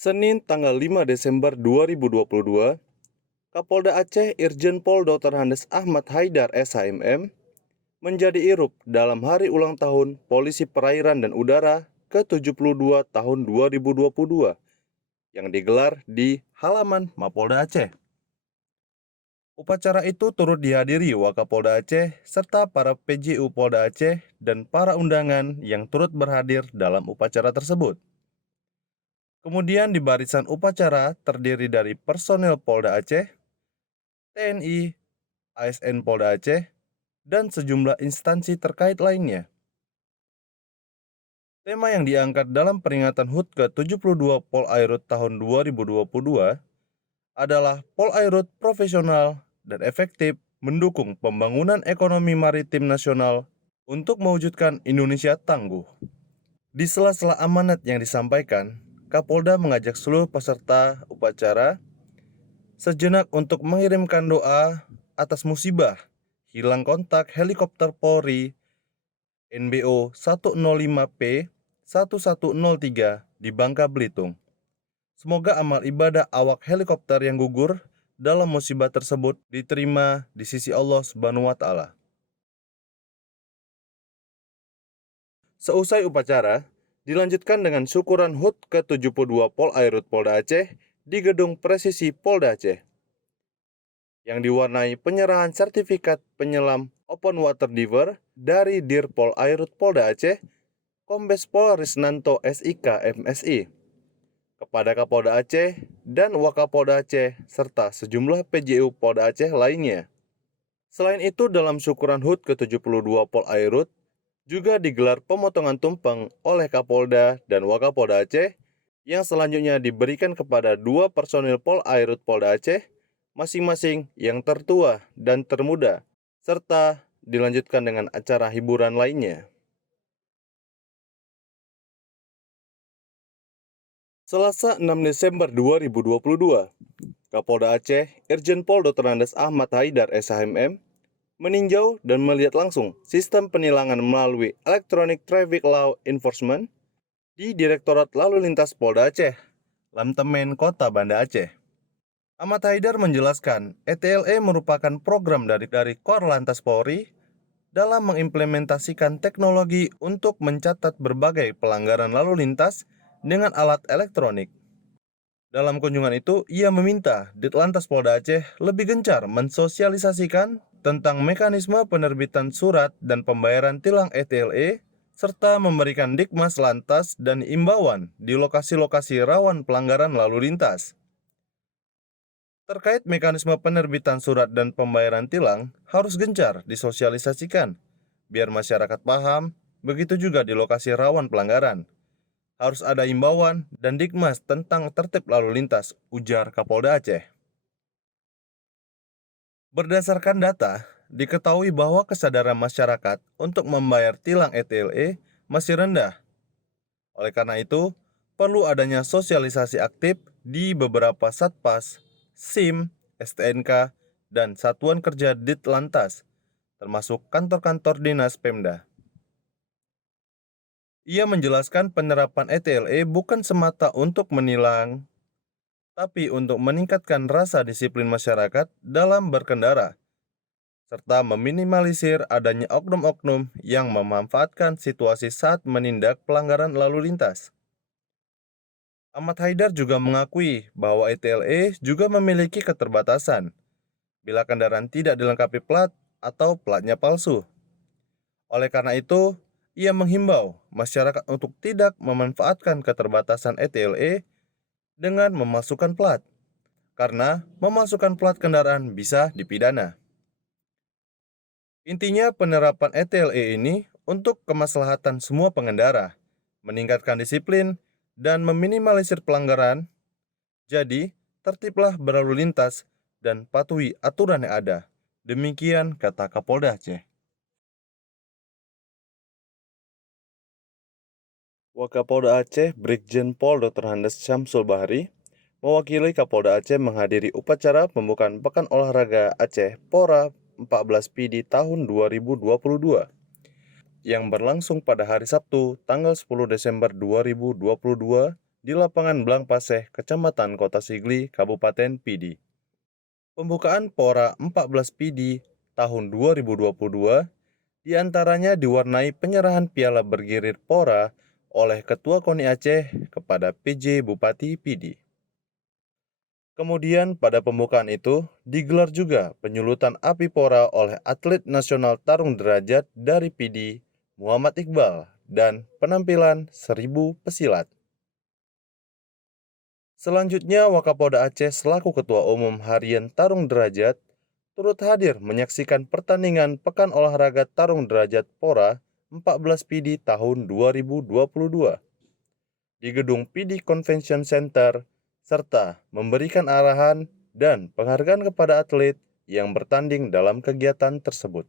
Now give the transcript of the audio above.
Senin tanggal 5 Desember 2022, Kapolda Aceh Irjen Pol Dr. Handes Ahmad Haidar SHMM menjadi irub dalam hari ulang tahun Polisi Perairan dan Udara ke-72 tahun 2022 yang digelar di halaman Mapolda Aceh. Upacara itu turut dihadiri Wakapolda Aceh serta para PJU Polda Aceh dan para undangan yang turut berhadir dalam upacara tersebut. Kemudian di barisan upacara terdiri dari personel Polda Aceh, TNI, ASN Polda Aceh, dan sejumlah instansi terkait lainnya. Tema yang diangkat dalam peringatan HUT ke-72 Polairut tahun 2022 adalah Polairut profesional dan efektif mendukung pembangunan ekonomi maritim nasional untuk mewujudkan Indonesia tangguh. Di sela-sela amanat yang disampaikan, Kapolda mengajak seluruh peserta upacara sejenak untuk mengirimkan doa atas musibah hilang kontak helikopter Polri NBO 105P 1103 di Bangka Belitung. Semoga amal ibadah awak helikopter yang gugur dalam musibah tersebut diterima di sisi Allah Subhanahu wa taala. Seusai upacara, dilanjutkan dengan syukuran HUT ke-72 Polairut Polda Aceh di Gedung Presisi Polda Aceh, yang diwarnai penyerahan sertifikat penyelam Open Water Diver dari Dir Polairut Polda Aceh, Kombes Pol Risnanto SIK MSI, kepada Kapolda Aceh dan Wakapolda Aceh serta sejumlah PJU Polda Aceh lainnya. Selain itu, dalam syukuran HUT ke-72 Polairut juga digelar pemotongan tumpeng oleh Kapolda dan Wakapolda Aceh yang selanjutnya diberikan kepada dua personil Polairut Polda Aceh, masing-masing yang tertua dan termuda, serta dilanjutkan dengan acara hiburan lainnya. Selasa 6 Desember 2022, Kapolda Aceh Irjen Pol Dr. Andes Ahmad Haidar SHMM meninjau dan melihat langsung sistem penilangan melalui Electronic Traffic Law Enforcement di Direktorat Lalu Lintas Polda Aceh, Lamtemen Kota Banda Aceh. Ahmad Haidar menjelaskan, ETLE merupakan program dari Korlantas Polri dalam mengimplementasikan teknologi untuk mencatat berbagai pelanggaran lalu lintas dengan alat elektronik. Dalam kunjungan itu, ia meminta Ditlantas Polda Aceh lebih gencar mensosialisasikan tentang mekanisme penerbitan surat dan pembayaran tilang ETLE, serta memberikan dikmas lantas dan imbauan di lokasi-lokasi rawan pelanggaran lalu lintas. Terkait mekanisme penerbitan surat dan pembayaran tilang harus gencar disosialisasikan, biar masyarakat paham, begitu juga di lokasi rawan pelanggaran. Harus ada imbauan dan dikmas tentang tertib lalu lintas, ujar Kapolda Aceh. Berdasarkan data, diketahui bahwa kesadaran masyarakat untuk membayar tilang ETLE masih rendah. Oleh karena itu, perlu adanya sosialisasi aktif di beberapa satpas, SIM, STNK, dan satuan kerja Ditlantas, termasuk kantor-kantor dinas Pemda. Ia menjelaskan penerapan ETLE bukan semata untuk menilang, tapi untuk meningkatkan rasa disiplin masyarakat dalam berkendara, serta meminimalisir adanya oknum-oknum yang memanfaatkan situasi saat menindak pelanggaran lalu lintas. Ahmad Haidar juga mengakui bahwa ETLE juga memiliki keterbatasan bila kendaraan tidak dilengkapi plat atau platnya palsu. Oleh karena itu, ia menghimbau masyarakat untuk tidak memanfaatkan keterbatasan ETLE dengan memasukkan plat, karena memasukkan plat kendaraan bisa dipidana. Intinya penerapan ETLE ini untuk kemaslahatan semua pengendara, meningkatkan disiplin, dan meminimalisir pelanggaran. Jadi, tertiblah berlalu lintas dan patuhi aturan yang ada. Demikian kata Kapolda Aceh. Wakapolda Aceh Brigjen Pol Dr. Handes Syamsul Bahri mewakili Kapolda Aceh menghadiri upacara pembukaan Pekan Olahraga Aceh Pora 14 PD tahun 2022 yang berlangsung pada hari Sabtu tanggal 10 Desember 2022 di lapangan Blangpaseh, Kecamatan Kota Sigli, Kabupaten Pidi. Pembukaan Pora 14 Pidi tahun 2022 diantaranya diwarnai penyerahan piala bergilir Pora oleh Ketua KONI Aceh kepada PJ Bupati Pidi. Kemudian pada pembukaan itu digelar juga penyulutan api Pora oleh atlet nasional tarung derajat dari Pidi, Muhammad Iqbal, dan penampilan 1000 pesilat. Selanjutnya, Wakapolda Aceh selaku Ketua Umum Harian Tarung Derajat turut hadir menyaksikan pertandingan Pekan Olahraga Tarung Derajat Pora 14 Pidi tahun 2022 di Gedung Pidi Convention Center serta memberikan arahan dan penghargaan kepada atlet yang bertanding dalam kegiatan tersebut.